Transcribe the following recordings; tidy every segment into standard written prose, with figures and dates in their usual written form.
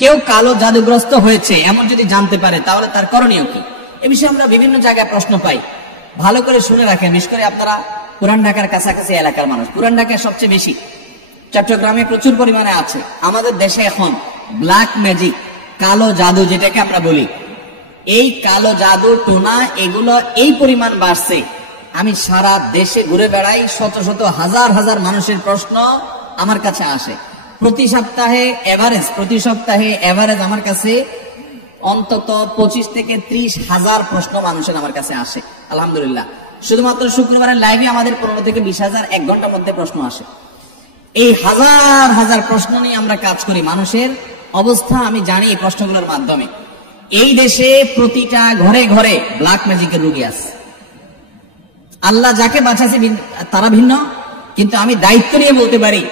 কেউ কালো জাদুগ্রস্ত হয়েছে এমন যদি জানতে পারে তাহলে তার করণীয় কি? এ বিষয়ে আমরা বিভিন্ন জায়গায় প্রশ্ন পাই। ভালো করে শুনে রাখেন, বিশেষ করে আপনারা পুরান ঢাকার কাছাকাছি এলাকার মানুষ। পুরান ঢাকায় সবচেয়ে বেশি, চট্টগ্রামে প্রচুর পরিমাণে আছে। আমাদের দেশে এখন ব্ল্যাক ম্যাজিক, কালো জাদু যেটাকে আমরা বলি, এই কালো জাদু টোনা এগুলো এই পরিমাণ বাড়ছে। আমি সারা দেশে ঘুরে বেড়াই, শত শত হাজার হাজার মানুষের প্রশ্ন আমার কাছে আসে। প্রতি সপ্তাহে এভারেজ আমার কাছে অন্তত 25 থেকে 30 হাজার প্রশ্ন মানুষের আমার কাছে আসে। আলহামদুলিল্লাহ, শুধুমাত্র শুক্রবারের লাইভে আমাদের 15 থেকে 20,000 এক ঘন্টার মধ্যে প্রশ্ন আসে। এই হাজার হাজার প্রশ্ন নিয়ে আমরা কাজ করি। মানুষের অবস্থা আমি জানি এই প্রশ্নগুলোর মাধ্যমে। এই দেশে প্রতিটা ঘরে ঘরে ব্ল্যাক ম্যাজিকের রোগী আছে। আল্লাহ যাকে বাঁচাছে তারা ভিন্ন, কিন্তু আমি দায়িত্ব নিয়ে বলতে পারি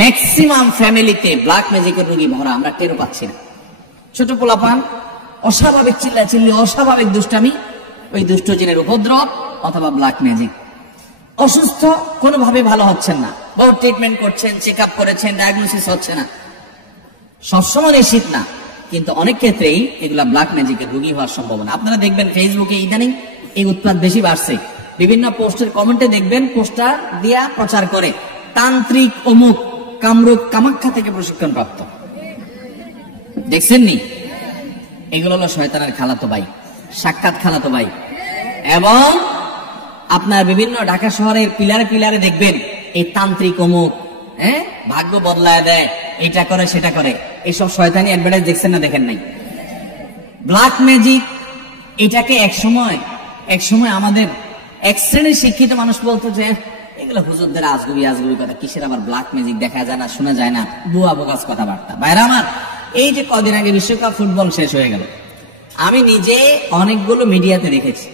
ম্যাক্সিমাম ফ্যামিলিতে ব্ল্যাক ম্যাজিকের রোগী ভরা, আমরা টেরও পাচ্ছি না। ছোট পোলাপান অস্বাভাবিক চিল্লাচিল্লি, অস্বাভাবিক দুষ্টামি, ওই দুষ্ট জিনের উপদ্রব অথবা ব্ল্যাক ম্যাজিক। অসুস্থ, কোনোভাবে ভালো হচ্ছেন না, বহু ট্রিটমেন্ট করছেন, চেক আপ করেছেন, ডায়াগনোসিস হচ্ছে না। সবসময় নিশ্চিত না, কিন্তু অনেক ক্ষেত্রেই এগুলা ব্ল্যাক ম্যাজিকের রোগী হওয়ার সম্ভাবনা। আপনারা দেখবেন ফেসবুকে ইদানিং এই উৎপাত বেশি বাড়ছে। বিভিন্ন পোস্টের কমেন্টে দেখবেন পোস্টার দিয়া প্রচার করে তান্ত্রিক অমুক কামরূপ কামাখ্যা থেকে প্রশিক্ষণ প্রাপ্ত। দেখছেন নি? এগুলো হলো শয়তানের খালাতো ভাই, সাক্ষাৎ খালাতো ভাই। এবং আপনার বিভিন্ন ঢাকা শহরের পিলারে পিলারে দেখবেন এই তান্ত্রিক অমুক, ভাগ্য বদলায় দেয়, এটা করে সেটা করে, এইসব শয়তানি অ্যাডভার্টাইজ দেখছেন না? দেখেন নাই? ব্ল্যাক ম্যাজিক এটাকে এক সময় আমাদের এক শ্রেণীর শিক্ষিত মানুষ বলতো যে এগুলো হুজুরদের আজগুবি কথা, কিসের আবার ব্ল্যাক ম্যাজিক, দেখা যায় না, শোনা যায় না, বুয়া বোগাস কথাবার্তা। বাইরে আমার এই যে কদিন আগে বিশ্বকাপ ফুটবল শেষ হয়ে গেল, আমি নিজে অনেকগুলো মিডিয়াতে দেখেছি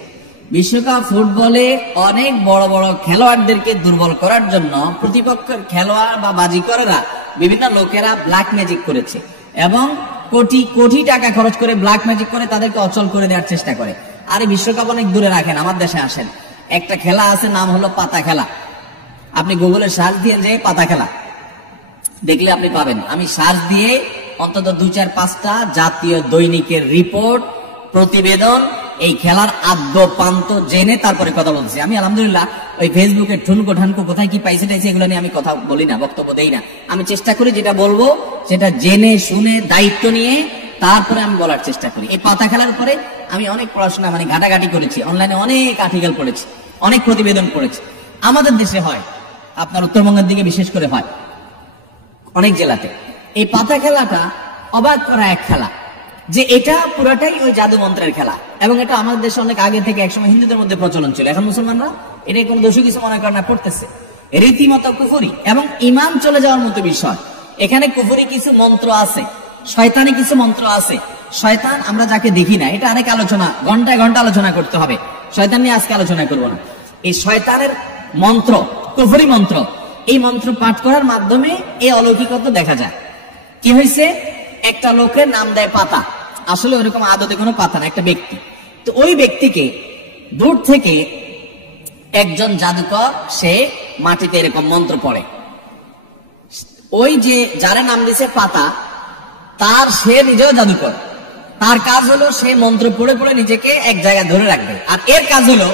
বিশ্বকাপ ফুটবলে অনেক বড় বড় খেলোয়াড়দেরকে দুর্বল করার জন্য প্রতিপক্ষের খেলোয়াড় বা বাজিকরেরা বিভিন্ন লোকেরা ব্ল্যাক ম্যাজিক করেছে এবং কোটি কোটি টাকা খরচ করে ব্ল্যাক ম্যাজিক করে তাদেরকে অচল করে দেওয়ার চেষ্টা করে। আরে বিশ্বকাপ অনেক দূরে রাখেন, আমার দেশে আসেন। একটা খেলা আছে, নাম হলো পাতা খেলা। আপনি গুগলে সার্চ দিয়ে যে পাতা খেলা দেখলে আপনি পাবেন। আমি সার্চ দিয়ে অন্তত 2-4-5টা জাতীয় দৈনিকের রিপোর্ট, প্রতিবেদন, এই খেলার আদ্য পান্ত জেনে তারপরে কথা বলছি। আমি আলহামদুলিল্লাহ ওই ফেসবুকে ঠুনকো ঠানকো কোথায় কি পাইছে টাইছে এগুলো নিয়ে আমি কথা বলি না, বক্তব্য দেই না। আমি চেষ্টা করি যেটা বলবো সেটা জেনে শুনে দায়িত্ব নিয়ে তারপরে আমি বলার চেষ্টা করি। এই পাতা খেলার উপরে আমি অনেক পড়াশোনা ঘাটাঘাটি করেছি, অনলাইনে অনেক আর্টিকেল পড়েছি, অনেক প্রতিবেদন পড়েছি। আমাদের দেশে হয়, আপনার উত্তরবঙ্গের দিকে বিশেষ করে হয়, অনেক জেলাতে। এই পাতা খেলাটা অবাক করা এক খেলা, যে এটা পুরাটাই ওই জাদু মন্ত্রের খেলা। এবং এটা আমাদের দেশে অনেক আগে থেকে একসময় হিন্দুদের মধ্যে প্রচলন ছিল। এখন মুসলমানরা এটা কোনো দোষী কিছু মনে করে না, পড়তেছে রীতিমতো কুফরি এবং ইমান চলে যাওয়ার মতো বিষয়। এখানে কুফরি কিছু মন্ত্র আছে, শয়তানি কিছু মন্ত্র আছে। শয়তান আমরা যাকে দেখি না, এটা অনেক আলোচনা, ঘন্টায় ঘন্টা আলোচনা করতে হবে। শয়তান নিয়ে আজকে আলোচনা করবো না। এই শয়তানের মন্ত্র, কুফরি মন্ত্র, এই মন্ত্র পাঠ করার মাধ্যমে এই অলৌকিকত্ব দেখা যায়। কি হয়েছে? একটা লোকের নাম দেয় পাতা, আসলে ওইরকম আদতে কোনো পাতা না, একটা ব্যক্তি। তো ওই ব্যক্তিকে দূর থেকে একজন জাদুকর সে মাটিতে এরকম মন্ত্র পড়ে। ওই যে যারা নাম দিছে পাতা, তার সে নিজেও জাদুকর। তার কাজ হলো সে মন্ত্র পড়ে পড়ে নিজেকে এক জায়গায় ধরে রাখবে, আর এর কাজ হলো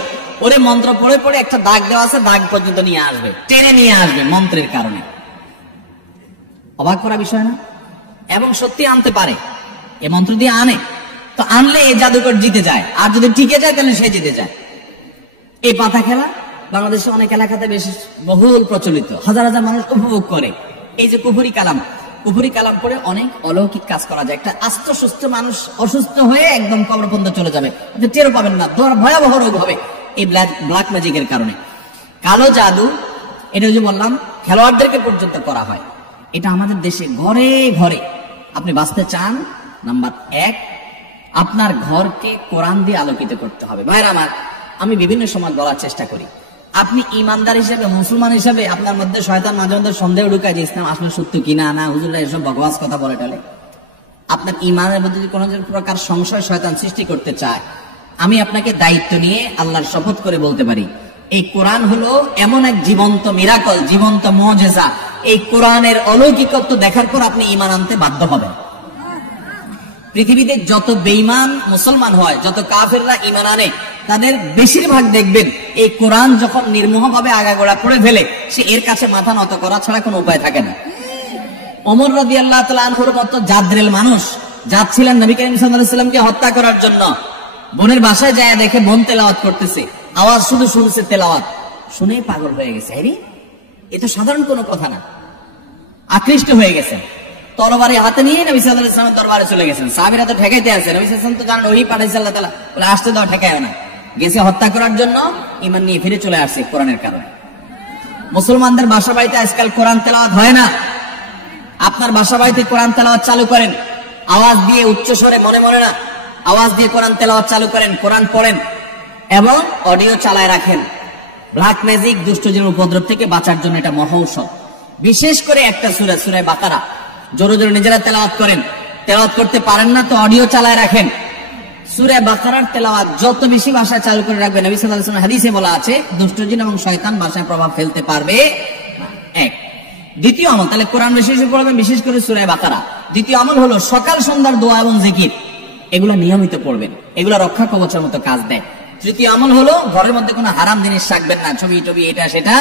ওরে মন্ত্র পড়ে পড়ে একটা দাগ দেওয়া আছে, দাগ পর্যন্ত নিয়ে আসবে, টেনে নিয়ে আসবে মন্ত্রের কারণে। অবাক করা বিষয় না? এবং সত্যি আনতে পারে, এ মন্ত্র দিয়ে আনে। তো আনলে এই জাদুকর জিতে যায়, আর যদি টিকে যায় তাহলে সে জিতে যায়। এই পাতা খেলা বাংলাদেশে অনেক এলাকাতে বেশ বহুল প্রচলিত, হাজার হাজার মানুষ উপভোগ করে। এই যে কুফরি কালাম পড়ে অনেক অলৌকিক কাজ করা যায়। একটা আস্ত সুস্থ মানুষ অসুস্থ হয়ে একদম কবর পর্যন্ত চলে যাবে, টেরও পাবেন না, ভয়াবহ রোগ হবে এই ব্ল্যাক ম্যাজিকের কারণে। কালো জাদু, এটা যে বললাম খেলোয়াড়দেরকে পর্যন্ত করা হয়। এটা আমাদের দেশে ঘরে ঘরে। আপনি বাঁচতে চান, নাম্বার 1, আপনার ঘরকে কোরআন দিয়ে আলোকিত করতে হবে। ভাইরা আমার, আমি বিভিন্ন সময় বলার চেষ্টা করি, আপনি ইমানদার হিসেবে, মুসলমান হিসেবে আপনার মধ্যে শয়তান মাঝে মধ্যে সন্দেহ ঢুকায় যে ইসলাম আসলে সত্য কিনা, না হুজুররা এসব বকওয়াস কথা বলে টালে। আপনার ইমানের মধ্যে যদি কোনো প্রকার সংশয় শয়তান সৃষ্টি করতে চায়, আমি আপনাকে দায়িত্ব নিয়ে আল্লাহর শপথ করে বলতে পারি, এই কোরআন হলো এমন এক জীবন্ত মিরাকল, জীবন্ত মুজিজা। এই কোরআনের অলৌকিকত্ব দেখার পর আপনি ঈমান আনতে বাধ্য হবেন। পৃথিবীতে যত বেঈমান মুসলমান হয়, যত কাফেররা ঈমান আনে, তাদের বেশিরভাগ দেখবেন এই কোরআন যখন নির্মোহভাবে আগাগোড়া পড়ে ফেলে, সে এর কাছে মাথা নত করা ছাড়া কোনো উপায় থাকে না। ওমর রাদিয়াল্লাহু তাআলা আনহুর মতো জাদ্রেল মানুষ যাচ্ছিলেন নবী করিম সাল্লাল্লাহু আলাইহি ওয়াসাল্লামকে হত্যা করার জন্য, বোনের বাসায় যায় দেখে বোন তেলাওয়াত করতেছে, আওয়াজ শুধু শুনছে তেলাওয়াত, শুনেই পাগল হয়ে গেছে। আরে এ তো সাধারণ কোনো কথা না, আকৃষ্ট হয়ে গেছেন। তরবারি হাতে নিয়ে নবী সাল্লাল্লাহু আলাইহি ওয়াসাল্লামের দরবারে চলে গেছেন। সাহাবীরা তো ঠেকাইতে আছে, নবী সাল্লাল্লাহু আলাইহি ওয়াসাল্লাম তো জানেন ওহী পাঠাইছে আল্লাহ তাআলা, বলে আসতে দাও, ঠেকায়ও না। গেছে হত্যা করার জন্য, ঈমান নিয়ে ফিরে চলে আসছে কোরআনের কারণে। মুসলমানদের বাসা বাড়িতে আজকাল কোরআন তেলাওয়াত হয় না। আপনার বাসা বাড়িতে কোরআন তেলাওয়াত চালু করেন, আওয়াজ দিয়ে উচ্চ স্বরে, মনে মনে না, আওয়াজ দিয়ে কোরআন তেলাওয়াত চালু করেন, কোরআন পড়েন এবং অডিও চালায় রাখেন। ব্ল্যাক ম্যাজিক, দুষ্টজিনের উপদ্রব থেকে বাঁচার জন্য এটা মহৌষধ। বিশেষ করে একটা সূরা, সূরা বাকারা জোরে জোরে নিজেরা তেলাওয়াত করেন। তেলাওয়াত করতে পারেন না তো অডিও চালায় রাখেন। সূরা বাকারার তেলাওয়াত যত বেশি ভাষায় চালু করে রাখবেন, নবী সাল্লাল্লাহু আলাইহি ওয়াসাল্লাম হাদিসে বলা আছে দুষ্টজিন এবং শয়তান ভাষায় প্রভাব ফেলতে পারবে না। এক। দ্বিতীয় আমল, তাহলে কোরআন বেশি বেশি পড়বেন, বিশেষ করে সূরা বাকারা। দ্বিতীয় আমল হলো সকাল সন্ধ্যার দোয়া এবং জিকির, এগুলো নিয়মিত পড়বেন, এগুলো রক্ষা কবচের মতো কাজ দেয়। তৃতীয় আমল হলো ঘরের মধ্যে কোনো হারাম জিনিস রাখবেন না, ছবি টবি এটা সেটা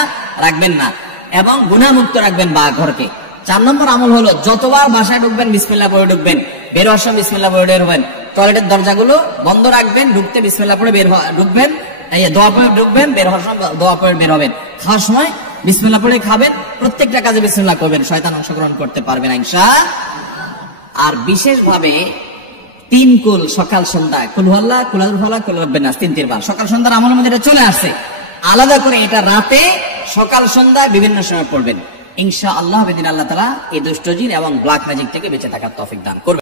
রাখবেন না, এবং গুনাহমুক্ত রাখবেন বা ঘরকে। 4 নম্বর আমল হলো যতবার বাসায় ঢুকবেন বিসমিল্লাহ পড়ে ঢুকবেন, বের হওয়ার সময় বিসমিল্লাহ পড়ে বের হবেন। টয়লেটের দরজাগুলো বন্ধ রাখবেন, ঢুকতে বিসমিল্লাহ পড়ে বের ঢুকবেন, দোয়া পড়ে ঢুকবেন, বের হওয়ার সময় দোয়া পড়ে বের হবেন। খাওয়ার সময় বিসমিল্লাহ পড়ে খাবেন, প্রত্যেকটা কাজে বিসমিল্লাহ করবেন, শয়তান অংশগ্রহণ করতে পারবে না ইনশাআল্লাহ। আর বিশেষভাবে 3 কুল সকাল সন্ধ্যা, কুল হুয়াল্লাহ, কুল আউযু বিল্লাহ, কুল রাব্বিন নাস, 3 বার সকাল সন্ধ্যার আমলের মধ্যে এটা চলে আসছে। আলাদা করে এটা রাতে, সকাল সন্ধ্যায় বিভিন্ন সময় পড়বেন ইনশাআল্লাহ। বেদিন আল্লাহ তাআলা এই দুষ্টজিন এবং ব্ল্যাক ম্যাজিক থেকে বেঁচে থাকার তৌফিক দান করবেন।